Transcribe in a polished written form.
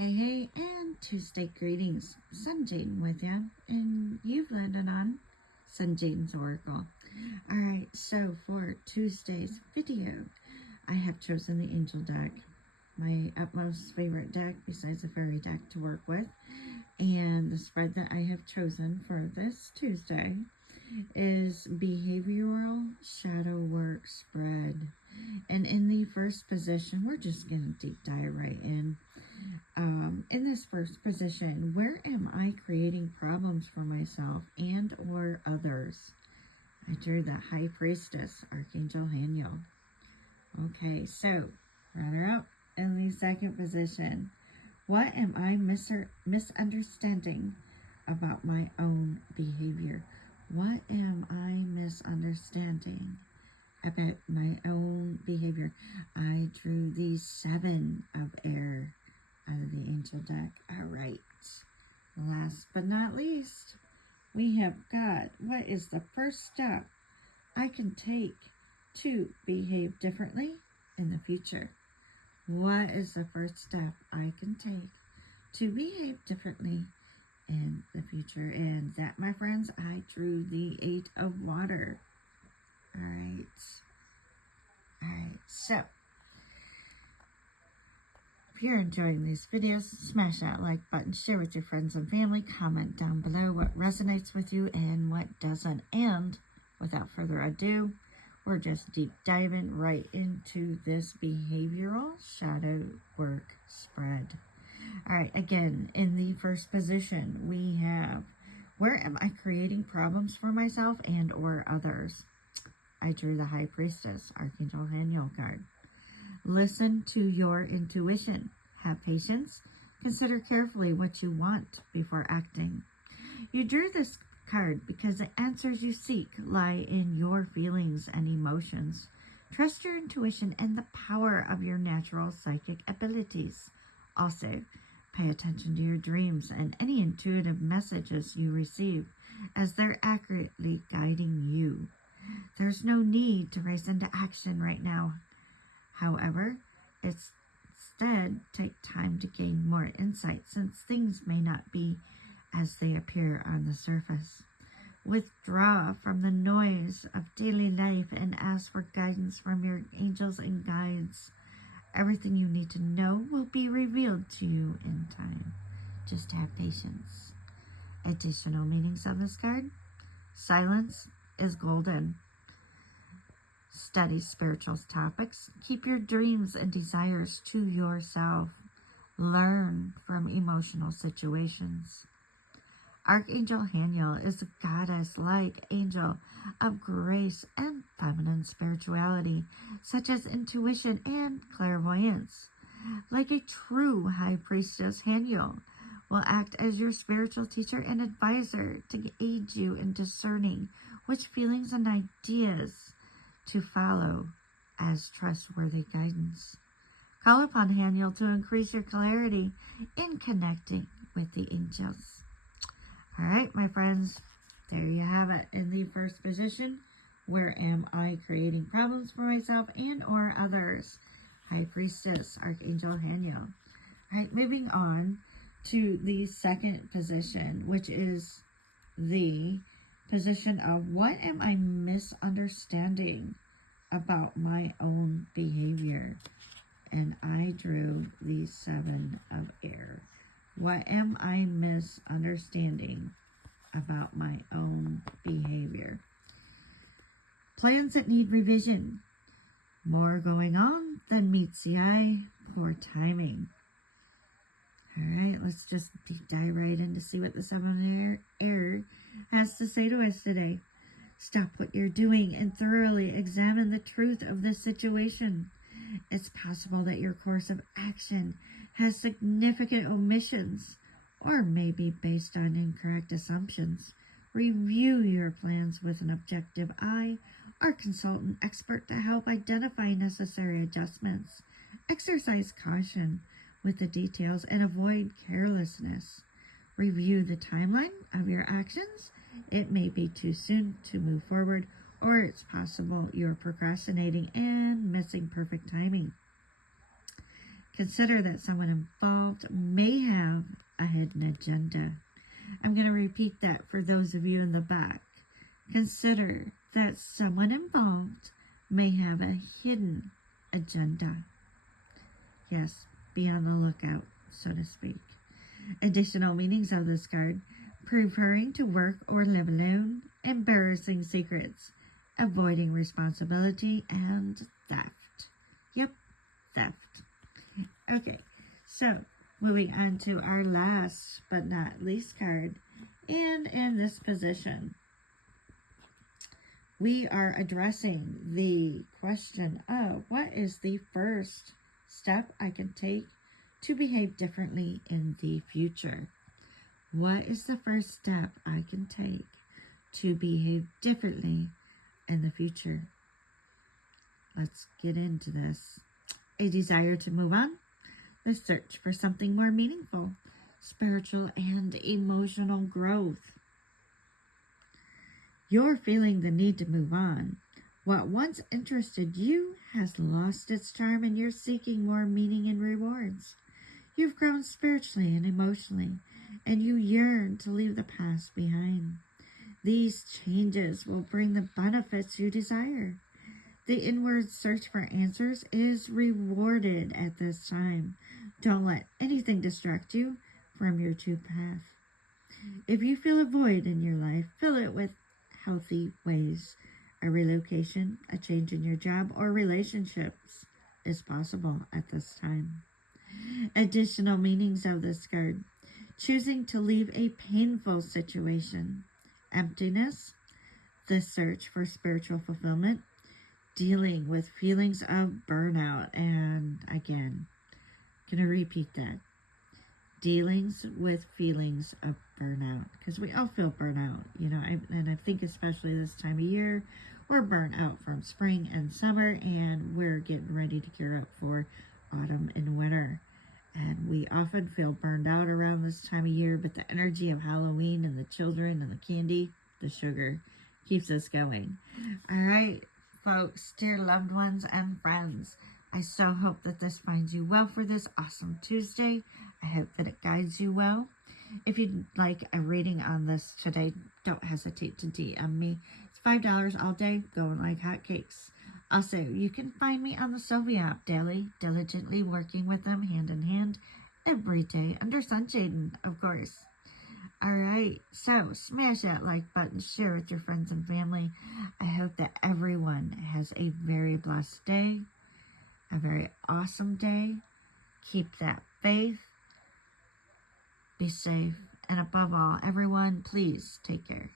Hey, and Tuesday greetings. Sunjane with you, and you've landed on Sunjane's Oracle. Alright, so for Tuesday's video, I have chosen the Angel deck, my utmost favorite deck besides the Fairy deck to work with. And the spread that I have chosen for this Tuesday is Behavioral Shadow Work Spread. And in the first position, we're just going to deep dive right in. In this first position, where am I creating problems for myself and or others? I drew the High Priestess, Archangel Haniel. Okay, so runner-up in the second position. What am I misunderstanding about my own behavior? What am I misunderstanding about my own behavior? I drew the Seven of Air out of the Angel deck. All right. Last but not least, we have got, what is the first step I can take to behave differently in the future? What is the first step I can take to behave differently in the future? And that, my friends, I drew the Eight of Water. All right. So if you're enjoying these videos, smash that like button, share with your friends and family, comment down below what resonates with you and what doesn't. And without further ado, we're just deep diving right into this behavioral shadow work spread. All right, again, in the first position, we have, where am I creating problems for myself and or others? I drew the High Priestess, Archangel Haniel card. Listen to your intuition. Have patience. Consider carefully what you want before acting. You drew this card because the answers you seek lie in your feelings and emotions. Trust your intuition and the power of your natural psychic abilities. Also, pay attention to your dreams and any intuitive messages you receive, as they're accurately guiding you. There's no need to race into action right now. However, instead take time to gain more insight, since things may not be as they appear on the surface. Withdraw from the noise of daily life and ask for guidance from your angels and guides. Everything you need to know will be revealed to you in time. Just have patience. Additional meanings of this card: silence is golden. Study spiritual topics. Keep your dreams and desires to yourself. Learn from emotional situations. Archangel Haniel is a goddess-like angel of grace and feminine spirituality, such as intuition and clairvoyance. Like a true High Priestess, Haniel will act as your spiritual teacher and advisor to aid you in discerning which feelings and ideas to follow as trustworthy guidance. Call upon Haniel to increase your clarity in connecting with the angels. All right, my friends, there you have it. In the first position, where am I creating problems for myself and or others? High Priestess, Archangel Haniel. All right, moving on to the second position, which is the position of, what am I misunderstanding about my own behavior? And I drew the Seven of Air. What am I misunderstanding about my own behavior? Plans that need revision. More going on than meets the eye. Poor timing. All right, let's just deep dive right in to see what the Seven of Air has to say to us today. Stop what you're doing and thoroughly examine the truth of this situation. It's possible that your course of action has significant omissions or may be based on incorrect assumptions. Review your plans with an objective eye or consult an expert to help identify necessary adjustments. Exercise caution with the details and avoid carelessness. Review the timeline of your actions. It may be too soon to move forward, or it's possible you're procrastinating and missing perfect timing. Consider that someone involved may have a hidden agenda. I'm going to repeat that for those of you in the back. Consider that someone involved may have a hidden agenda. Yes, be on the lookout, so to speak. Additional meanings of this card: preferring to work or live alone, embarrassing secrets, avoiding responsibility, and theft. Yep, theft. Okay, so moving on to our last but not least card. And in this position, we are addressing the question of what is the first step I can take to behave differently in the future? What is the first step I can take to behave differently in the future? Let's get into this. A desire to move on, the search for something more meaningful, spiritual and emotional growth. You're feeling the need to move on. What once interested you has lost its charm, and you're seeking more meaning and rewards. You've grown spiritually and emotionally, and you yearn to leave the past behind. These changes will bring the benefits you desire. The inward search for answers is rewarded at this time. Don't let anything distract you from your true path. If you feel a void in your life, fill it with healthy ways. A relocation, a change in your job, or relationships is possible at this time. Additional meanings of this card: choosing to leave a painful situation, emptiness, the search for spiritual fulfillment, dealing with feelings of burnout. And again, I'm going to repeat that. Dealings with feelings of burnout, because we all feel burnout, and I think especially this time of year, we're burnt out from spring and summer, and we're getting ready to gear up for autumn and winter. And we often feel burned out around this time of year, but the energy of Halloween and the children and the candy, the sugar, keeps us going. All right, folks, dear loved ones and friends, I so hope that this finds you well for this awesome Tuesday. I hope that it guides you well. If you'd like a reading on this today, don't hesitate to DM me. It's $5 all day, going like hotcakes. Also, you can find me on the Sylvia app daily, diligently working with them hand in hand every day under sunshading, of course. All right, so smash that like button, share with your friends and family. I hope that everyone has a very blessed day, a very awesome day. Keep that faith. Be safe. And above all, everyone, please take care.